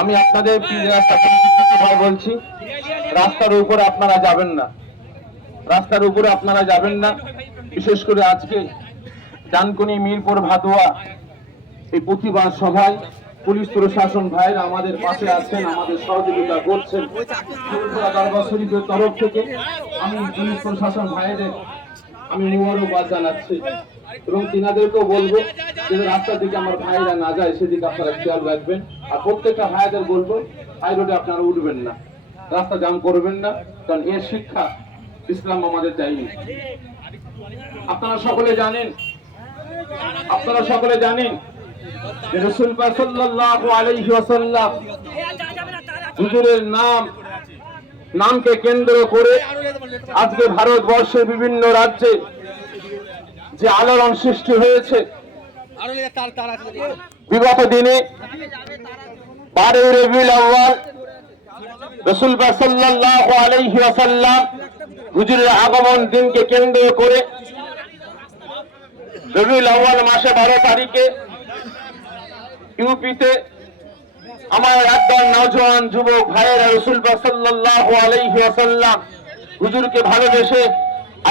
আমি আপনাদের বলছি, রাস্তার উপরে আপনারা যাবেন না, রাস্তার উপরে আপনারা যাবেন না। বিশেষ করে আজকে ডানকুনি, মিরপুর, ভাদুয়া এই প্রতিবাদ সভায় পুলিশ প্রশাসন ভাইরা আমাদের পাশে আছেন, আমাদের সহযোগিতা করছেন। দরবার শরীফের তরফ থেকে আমি পুলিশ প্রশাসন ভাইদের আমি মুবারকবাদ জানাচ্ছি এবং তিনাদেরকেও বলবো যে রাস্তার দিকে আমার ভাইরা না যায় সেদিকে আপনারা খেয়াল রাখবেন। আর প্রত্যেকটা ভাইদের বলবো হাই রোডে আপনারা উঠবেন না, রাস্তা জাম করবেন না, কারণ এর শিক্ষা ইসলাম আমাদের দেয়নি। আপনারা সকলে জানেন যে রাসূল পাক সাল্লাল্লাহু আলাইহি ওয়াসাল্লাম হুজুরের নামকে কেন্দ্র করে আজকে ভারতবর্ষের বিভিন্ন রাজ্যে যে আলোড়ন সৃষ্টি হয়েছে, বিগত দিনে 12 রবিউল আউয়াল রাসূল পাক সাল্লাল্লাহু আলাইহি ওয়াসাল্লাম হুজুরের আগমন দিনকে কেন্দ্র করে রবিউল আউয়াল মাসে 12 তারিখে ইউপিতে আমার একদল নওজোয়ান যুবক ভাইয়েরা রাসূল পাক সাল্লাল্লাহু আলাইহি ওয়াসাল্লাম হুজুরকে ভালোবেসে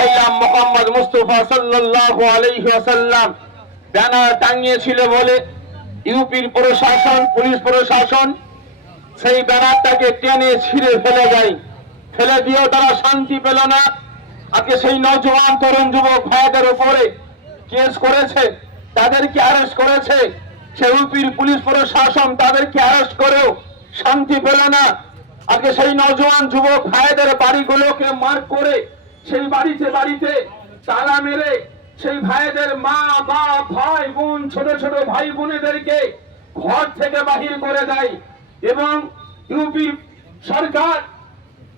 আইলাম মুহাম্মদ মুস্তাফা সাল্লাল্লাহু আলাইহি ওয়াসাল্লাম ব্যানার টাঙিয়েছিল বলে ইউপির প্রশাসন, পুলিশ প্রশাসন সেই ব্যানারটাকে টেনে ছিঁড়ে ফেলে দিয়েও তারা শান্তি পেল না। আজকে সেই নওজোয়ান তরুণ যুবক ভাইদের উপরে কেস করেছে, তাদেরকে অ্যারেস্ট করেছে। সেই ইউপির পুলিশ প্রশাসন তাদেরকে অ্যারেস্ট করেও শান্তি পেল না। আজকে সেই নওজোয়ান যুবক ভাইদের বাড়িগুলোকে মার্ক করে সেই বাড়িতে তালা মেরে সেই ভাইদের মা, বাপ, ভাই বোন, ছোট ছোট ভাই বোনেদেরকে ঘর থেকে বাহির করে দেয়। এবং ইউপি সরকার,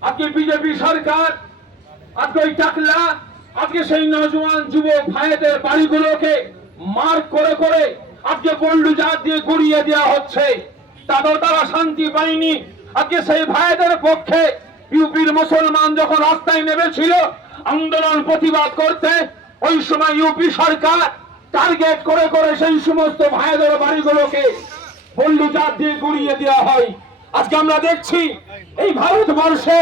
আজকে বিজেপি সরকার, আজকে ওই টাকলা, আজকে সেই নওজোয়ান যুবক ভাইদের বাড়িগুলোকে মার্ক করে আজকে বুলডোজার দিয়ে গুড়িয়ে দেওয়া হচ্ছে। তাদের তারা শান্তি পায়নি। আজকে সেই ভাইদের পক্ষে ইউপির মুসলমান যখন রাস্তায় নেমেছিল আন্দোলন প্রতিবাদ করতে, ওই সময় ইউপি সরকার টার্গেট করে সেই সমস্ত ভাইদের বাড়িগুলোকে বুলডোজার দিয়ে গুড়িয়ে দেওয়া হয়। আজকে আমরা দেখছি এই ভারতবর্ষে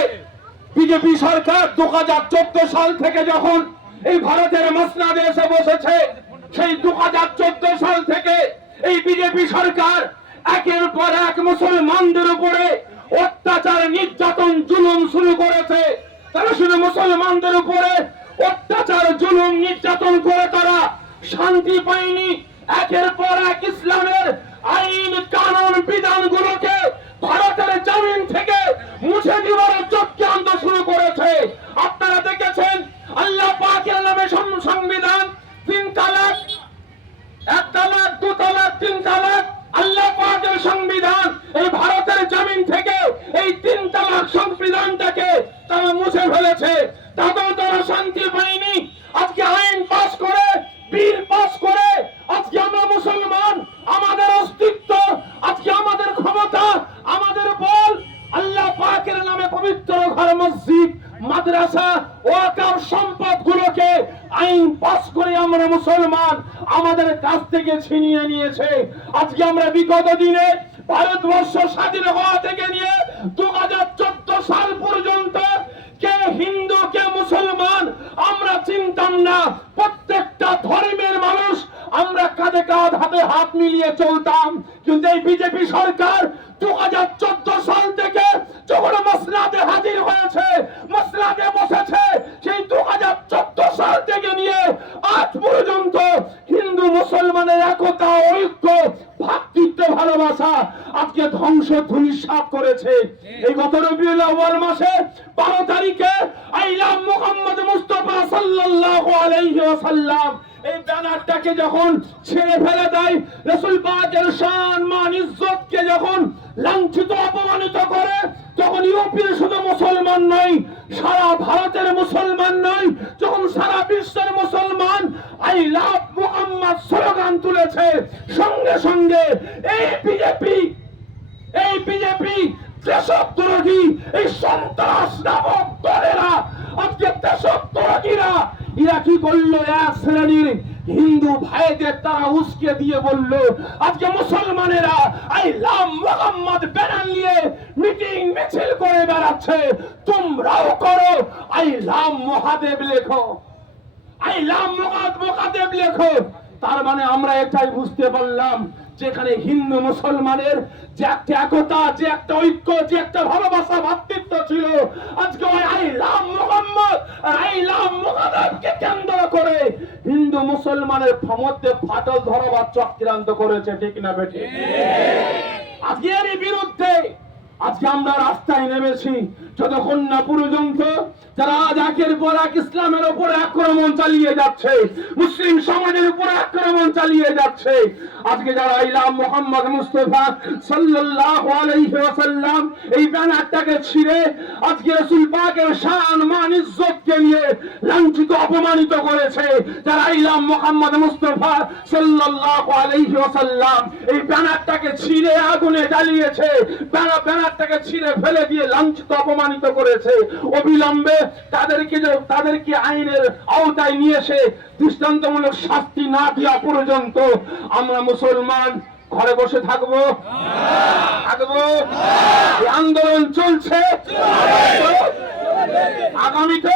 বিজেপি সরকার 2014 সাল থেকে যখন এই ভারতের মসনাদে এসে বসেছে, সেই 2014 সাল থেকে এই বিজেপি সরকার একের পর এক মুসলমানদের উপরে অত্যাচার, নির্যাতন, জুলুম শুরু করেছে। তারা শুধু মুসলমানদের উপরে অত্যাচার, জুলুম, নির্যাতন করে তারা শান্তি পায়নি। একের পর এক ইসলামের আইন, কানুন, বিধানগুলোকে ভারতের জমিন থেকে মুছে দেওয়ার চক্রান্ত শুরু করেছে। আপনারা দেখেছেন আল্লাহ পাকের নামে সংবিধান, 3 তালাক, 1 তালাক, 2 তালাক, 3 তালাক, আল্লাহ পাকের সংবিধান এই ভারতের জমিন থেকে এই 3 তালাক সংবিধানটাকে তারা মুছে ফেলেছে। তাতেও তারা শান্তি পায়নি। আজকে আইন পাস করে, বিল পাস করে আজকে আমরা মুসলমান, আমাদের অস্তিত্ব, আজকে আমাদের ক্ষমতা, আমাদের বল, আল্লাহ পাকের নামে পবিত্র ঘর, মসজিদ, মাদ্রাসা, ওয়াকফ সম্পদগুলোকে আইন পাস করে আমরা মুসলমান আমাদের কাছ থেকে ছিনিয়ে নিয়েছে। আজকে আমরা বিগত দিনে ভারতবর্ষ স্বাধীন হওয়া থেকে নিয়ে 2014 সাল পর্যন্ত কে হিন্দু কে মুসলমান আমরা চিনতাম না। প্রত্যেকটা ধর্মের মানুষ আমরা কাঁধে কাঁধ, হাতে হাত মিলিয়ে চলতাম। কিন্তু এই বিজেপি সরকার 2014 সাল থেকে যখন মসনাদে হাজির হয়েছে, মসনাদে বসেছে, সেই 2014 সাল থেকে নিয়ে আজ পর্যন্ত হিন্দু মুসলমানের একতা, ঐক্য, ভ্রাতৃত্ব, ভালোবাসা আজকে ধ্বংস ধূলিসাৎ করেছে। এই গত রবিউল আউয়াল মাসে 12 তারিখে আইলাম মুহাম্মদ মুস্তাফা সাল্লাল্লাহু আলাইহি ওয়াসাল্লাম এই ব্যানারটাকে যখন ছেড়ে ফেলে দেয়, রাসূল পাকের শান, মান, ইজ্জতকে যখন লাঞ্ছিত, অপমানিত করে, তখন ইউপির শুধু মুসলমান নয়, সারা ভারতের মুসলমান নয়, যখন সারা বিশ্বের মুসলমান আই লাভ মুহাম্মদ স্লোগান তুলেছে, সঙ্গে সঙ্গে এই বিজেপি দেশদ্রোহী, এই সন্ত্রাস নামক দলেরা, আজকে দেশদ্রোহীরা এরা কি করলো? এক শ্রেণীর হিন্দু ভাইদের তারা উস্কে দিয়ে বলল আজকে মুসলমানেরা আই লাভ মোহাম্মদ ব্যানার নিয়ে মিটিং মিছিল করে বেড়াচ্ছে, তোমরাও করো আই লাভ মহাদেব লেখো, আই লাভ মহাদেব লেখো। তার মানে আমরা এটাই বুঝতে পারলাম যেখানে হিন্দু মুসলমানের যে একটা একতা, যে একটা ঐক্য, যে একটা ভালোবাসা, ভ্রাতৃত্ব ছিল, আজকে ওই আই লাভ মোহাম্মদ আর আই লাভ মহাদেবকে কেন্দ্র করে হিন্দু মুসলমানের মধ্যে ফাটল ধরাবার চক্রান্ত করেছে, ঠিক না বেঠিক? আজকে এর বিরুদ্ধে আজকে আমরা রাস্তায় নেমেছি, যতক্ষণ না পর্যন্ত যারা আজ একের পর এক ইসলামের উপরে আক্রমণ চালিয়ে যাচ্ছে, মুসলিম সমাজের উপরে আক্রমণ চালিয়ে যাচ্ছে, আজকে যারা ইলাম মুহাম্মদ মুস্তাফা সাল্লাল্লাহু আলাইহি ওয়াসাল্লাম এই ব্যানারটাকে ছিঁড়ে আজকে রাসূল পাকের শান মান ইজ্জতকে নিয়ে লাঞ্ছিত অপমানিত করেছে, যারা ইলাম মুহাম্মদ মুস্তাফা সাল্লাল্লাহু আলাইহি ওয়াসাল্লাম এই ব্যানারটাকে ছিঁড়ে আগুনে জ্বালিয়েছে, ব্যানারটাকে ছিঁড়ে ফেলে দিয়ে লাঞ্ছিত অপমানিত করেছে, অবিলম্বে তাদেরকে আইনের আওতায় নিয়ে এসে দৃষ্টান্তমূলক শাস্তি না দেওয়া পর্যন্ত আমরা মুসলমান ঘরে বসে থাকবো? এই আন্দোলন চলছে, আগামীতে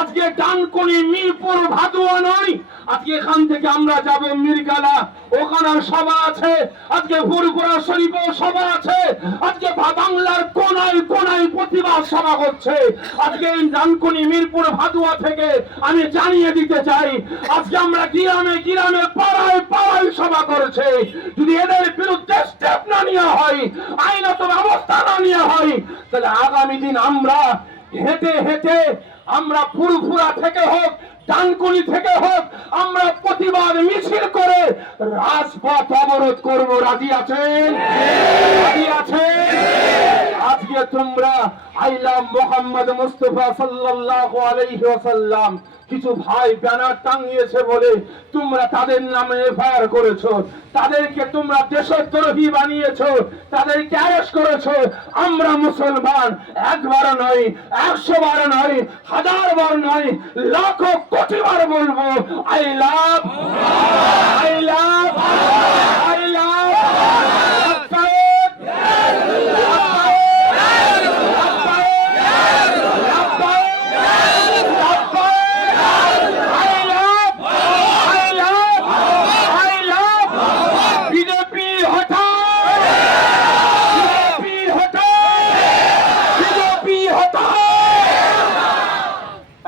আজকে ডানকুনি মিরপুর ভাদুয়া নয়, আজকে এখান থেকে আমরা যাব মিরগালা, ওখানে সভা আছে, আজকে ফুরপুরা শরীফে সভা আছে, আজকে বাংলার কোনায় কোনায় প্রতিবাদ সভা হচ্ছে। আজকে এই ডানকুনি মিরপুর ভাদুয়া থেকে আমি জানিয়ে দিতে চাই, আজকে আমরা গ্রামে গ্রামে পাড়ায় পাড়ায় সভা করছে, যদি এদের বিরুদ্ধে স্টেপ না নেওয়া হয়, আইনত ব্যবস্থা না নেওয়া হয়, তাহলে আগামী দিন আমরা হেঁটে হেঁটে আমরা ফুরফুরা থেকে হোক, ডানকুনি থেকে হোক, আমরা প্রতিবাদ মিছিল করে রাজপথ অবরোধ করব। রাজি আছেন? রাজি আছেন? আজকে তোমরা আইলাম মোহাম্মদ মুস্তাফা সাল্লাল্লাহু আলাইহি ওয়াসাল্লাম কিছু ভাই ব্যানার টাঙিয়েছে বলে তোমরা তাদের নামে এফআইআর করেছো, তাদেরকে তোমরা দেশদ্রোহী বানিয়েছো, তাদেরকে অ্যারেস্ট করেছো। আমরা মুসলমান একবার নয়, 100 বার নয়, 1000 বার নয়, লাখো কোটি বার বলবো I love, I love, I love.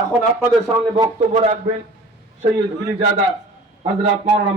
এখন আপনাদের সামনে বক্তব্য রাখবেন সৈয়দ ফিরিজাদা হযরত মাওলানা